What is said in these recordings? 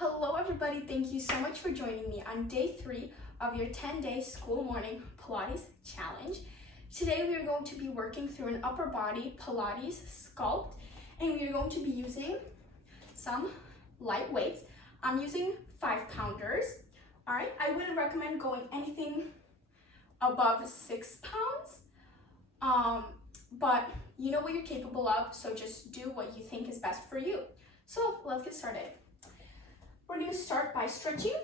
Hello everybody, thank you so much for joining me on day 3 of your 10-day school morning Pilates challenge. Today we are going to be working through an upper body Pilates sculpt, and we are going to be using some light weights. I'm using 5-pounders. All right, I wouldn't recommend going anything above 6 pounds, but you know what you're capable of, so just do what you think is best for you. So let's get started. We're going to start by stretching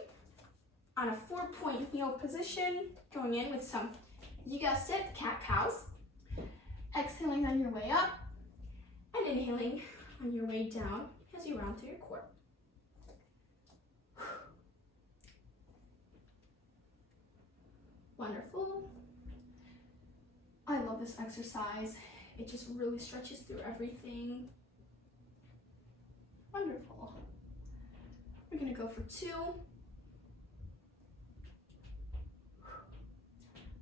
on a 4-point heel position, going in with some, you guessed it, cat-cows. Exhaling on your way up and inhaling on your way down as you round through your core. Wonderful. I love this exercise. It just really stretches through everything. Wonderful. We're going to go for 2.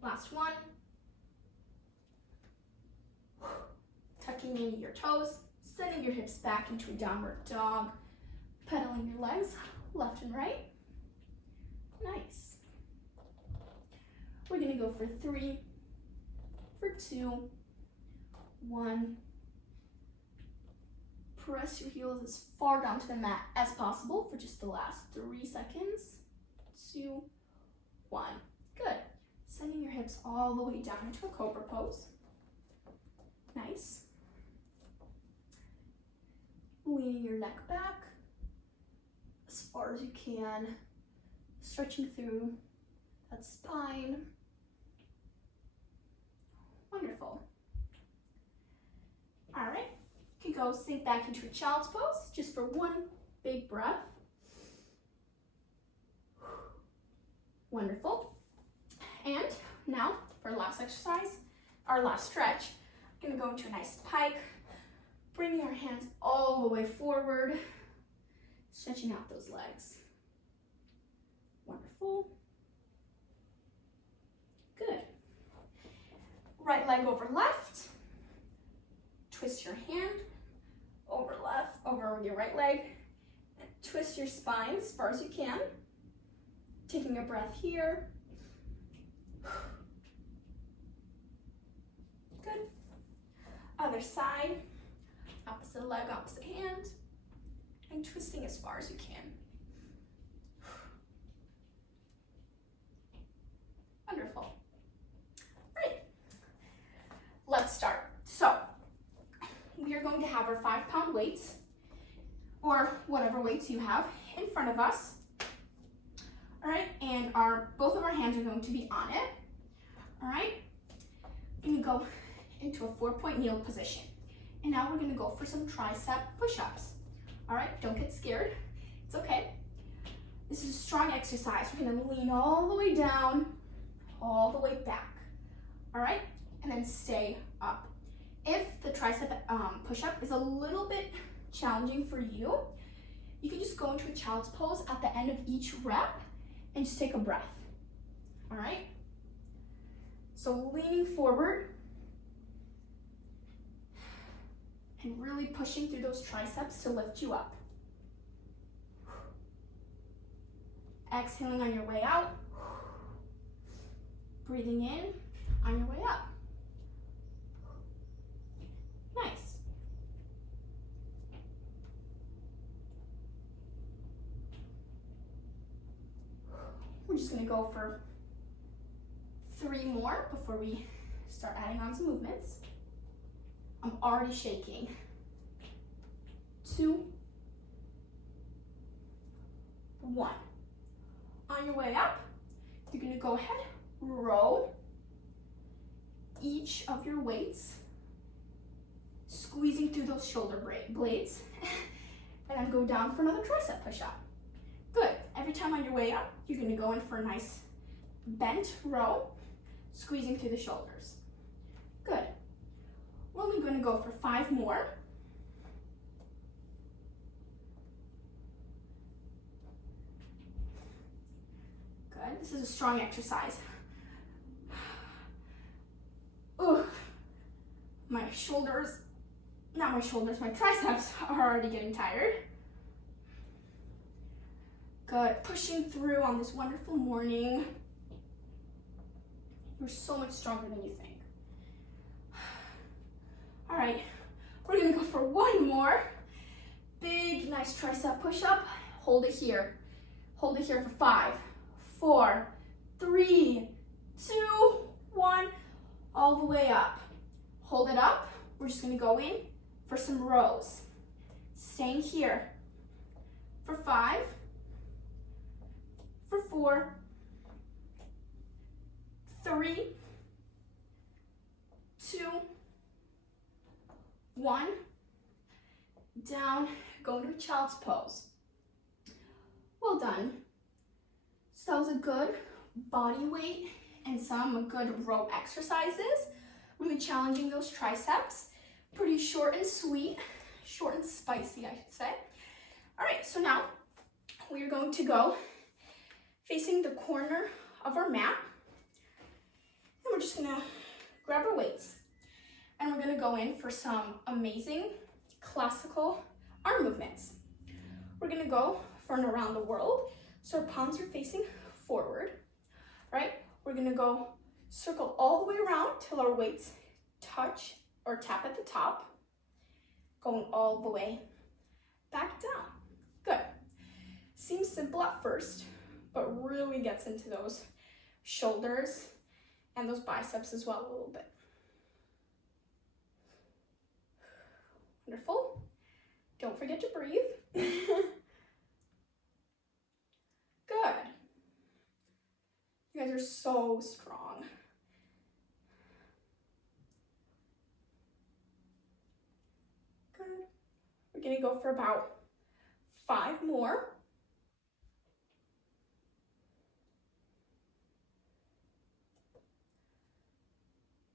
Last one. Tucking in your toes, sending your hips back into a downward dog, pedaling your legs left and right. Nice. We're going to go for 3, for 2, 1. Press your heels as far down to the mat as possible for just the last 3 seconds. 2, 1. Good. Sending your hips all the way down into a cobra pose. Nice. Leaning your neck back as far as you can. Stretching through that spine. Wonderful. All right. You can go sink back into a child's pose just for 1 big breath. Wonderful. And now for our last exercise, our last stretch, I'm going to go into a nice pike, bringing our hands all the way forward, stretching out those legs. Wonderful. Good. Right leg over left. Twist your hand over left, over your right leg, and twist your spine as far as you can. Taking a breath here. Good. Other side, opposite leg, opposite hand, and twisting as far as you can. Wonderful. Great. Let's start. So, we are going to have our 5-pound weights, or whatever weights you have, in front of us. All right, and both of our hands are going to be on it. All right, we're going to go into a 4-point kneel position. And now we're going to go for some tricep push-ups. All right, don't get scared. It's okay. This is a strong exercise. We're going to lean all the way down, all the way back. All right, and then stay up. If the tricep push-up is a little bit challenging for you, you can just go into a child's pose at the end of each rep and just take a breath. All right? So leaning forward and really pushing through those triceps to lift you up. Exhaling on your way out. Breathing in on your way up. Nice. We're just going to go for 3 more before we start adding on some movements. I'm already shaking. 2, 1. On your way up, you're going to go ahead, row each of your weights, squeezing through those shoulder blades, and then go down for another tricep push-up. Good. Every time on your way up, you're going to go in for a nice bent row, squeezing through the shoulders. Good. We're only going to go for 5 more. Good. This is a strong exercise. Ooh, my triceps are already getting tired. Good. Pushing through on this wonderful morning. You're so much stronger than you think. All right, we're gonna go for one more. Big, nice tricep push-up. Hold it here. Hold it here for 5, 4, 3, 2, 1. All the way up. Hold it up. We're just gonna go in for some rows. Staying here for 5, for 4, 3, 2, 1. Down, go into a child's pose. Well done. So that was a good body weight and some good row exercises. Really challenging those triceps. Pretty short and sweet, short and spicy, I should say. All right, so now we are going to go facing the corner of our mat. And we're just gonna grab our weights. And we're gonna go in for some amazing classical arm movements. We're gonna go for an around the world. So our palms are facing forward, right? We're gonna go circle all the way around till our weights touch or tap at the top, going all the way back down. Good. Seems simple at first, but really gets into those shoulders and those biceps as well a little bit. Wonderful. Don't forget to breathe. Good. You guys are so strong. Good. We're gonna go for about 5 more.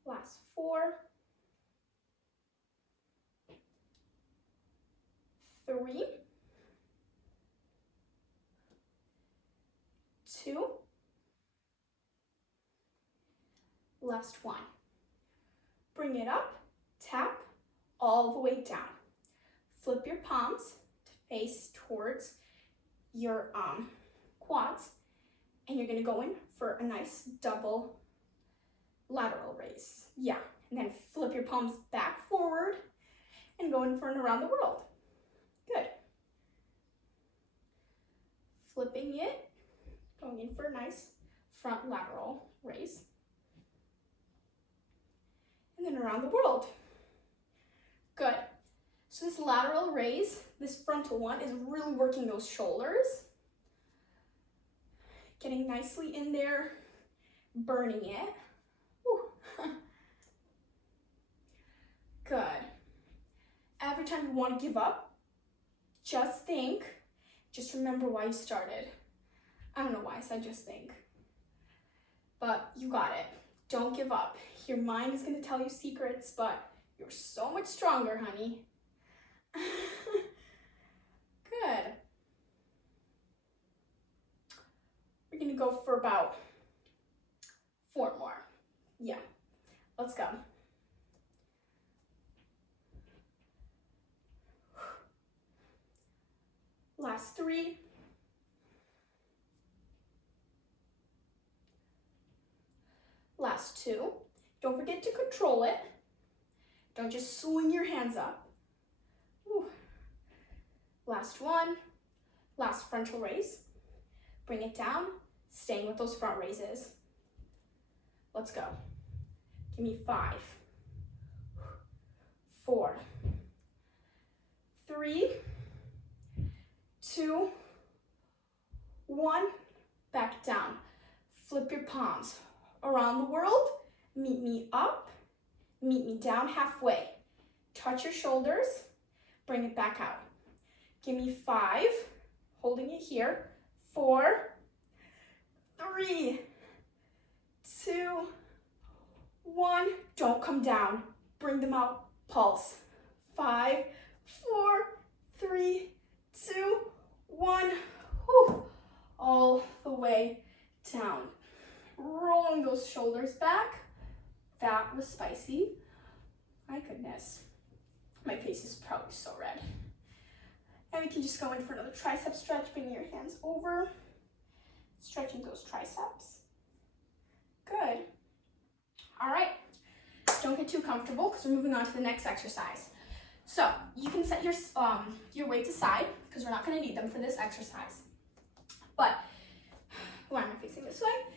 Last 4. 3, 2, last 1. Bring it up, tap all the way down. Flip your palms to face towards your quads, and you're gonna go in for a nice double lateral raise. Yeah, and then flip your palms back forward and go in for an around the world. Good. Flipping it, going in for a nice front lateral raise. And then around the world. Good. So this lateral raise, this frontal one, is really working those shoulders. Getting nicely in there, burning it. Whew. Good. Every time you want to give up, just remember why you started. I don't know why I said just think, but you got it. Don't give up. Your mind is going to tell you secrets, but you're so much stronger, honey. Good. We're going to go for about 4 more. Yeah, let's go. Last 3. Last 2. Don't forget to control it. Don't just swing your hands up. Whew. Last 1. Last frontal raise. Bring it down, staying with those front raises. Let's go. Give me 5, 4, 3, 2, 1, back down. Flip your palms around the world. Meet me up, meet me down halfway. Touch your shoulders, bring it back out. Give me 5, holding it here. 4, 3, 2, 1. Don't come down. Bring them out. Pulse. 5, 4, 3, 2, 1. Whew. All the way down. Rolling those shoulders back. That was spicy. My goodness. My face is probably so red. And we can just go in for another tricep stretch, bringing your hands over, stretching those triceps. Good. All right, don't get too comfortable because we're moving on to the next exercise. So you can set your weights aside because we're not going to need them for this exercise. But why am I facing this way?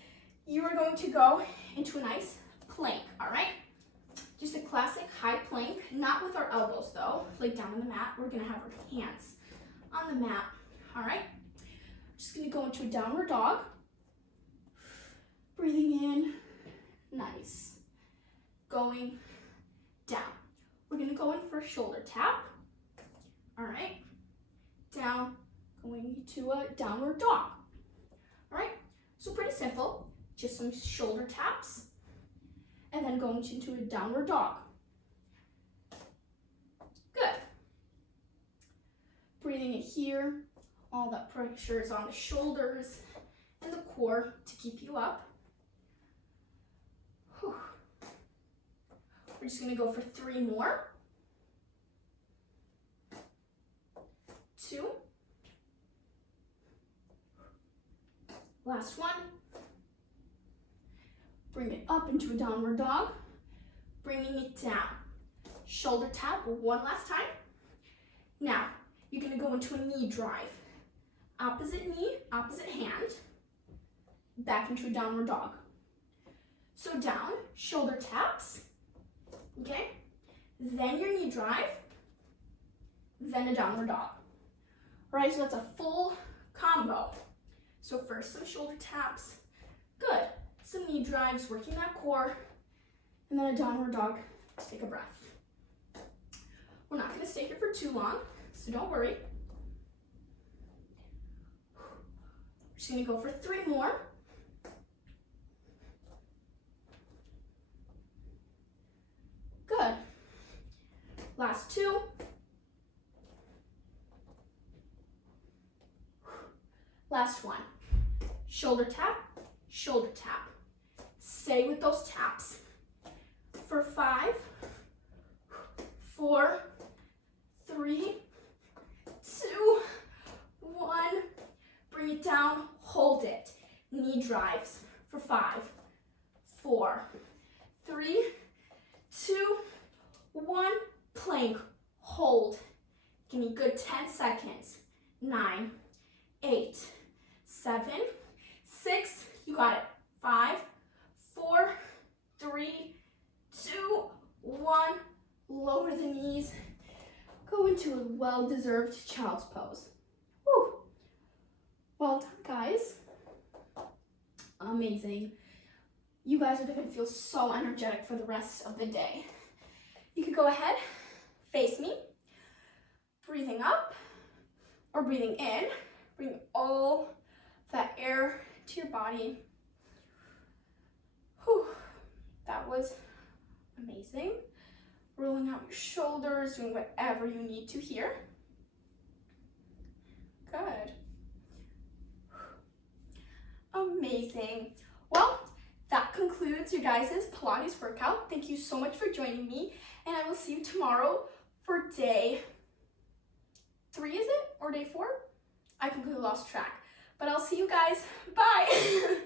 You are going to go into a nice plank, all right? Just a classic high plank, not with our elbows though, like down on the mat. We're gonna have our hands on the mat, all right? Just gonna go into a downward dog. Breathing in, nice. Going down. We're gonna go in for a shoulder tap, all right? Down, going to a downward dog, all right? So pretty simple, just some shoulder taps, and then going into a downward dog. Good. Breathing in here, all that pressure is on the shoulders and the core to keep you up. Whew. We're just gonna go for 3 more. 2. Last one. Bring it up into a downward dog, bringing it down. Shoulder tap 1 last time. Now, you're gonna go into a knee drive. Opposite knee, opposite hand, back into a downward dog. So down, shoulder taps, okay? Then your knee drive, then a downward dog. All right, so that's a full combo. So first some shoulder taps, good. Some knee drives, working that core, and then a downward dog to take a breath. We're not gonna stay here for too long, so don't worry. We're just gonna go for 3 more. Good. Last 2. Last one. Shoulder tap, shoulder tap. Stay with those taps for 5, 4, 3, 2, 1. Bring it down, hold it. Knee drives for 5, 4, 3, 2, 1. Plank, hold. Give me a good 10 seconds. 9, 8, 7, 6, you got it. 5, 4, 3, 2, 1. Lower the knees. Go into a well-deserved child's pose. Whew. Well done, guys. Amazing. You guys are gonna feel so energetic for the rest of the day. You could go ahead, face me, breathing up or breathing in. Bring all that air to your body. Whew. That was amazing. Rolling out your shoulders, doing whatever you need to here. Good. Amazing. Well, that concludes your guys' Pilates workout. Thank you so much for joining me, and I will see you tomorrow for day 3, is it? Or day 4? I completely lost track. But I'll see you guys. Bye.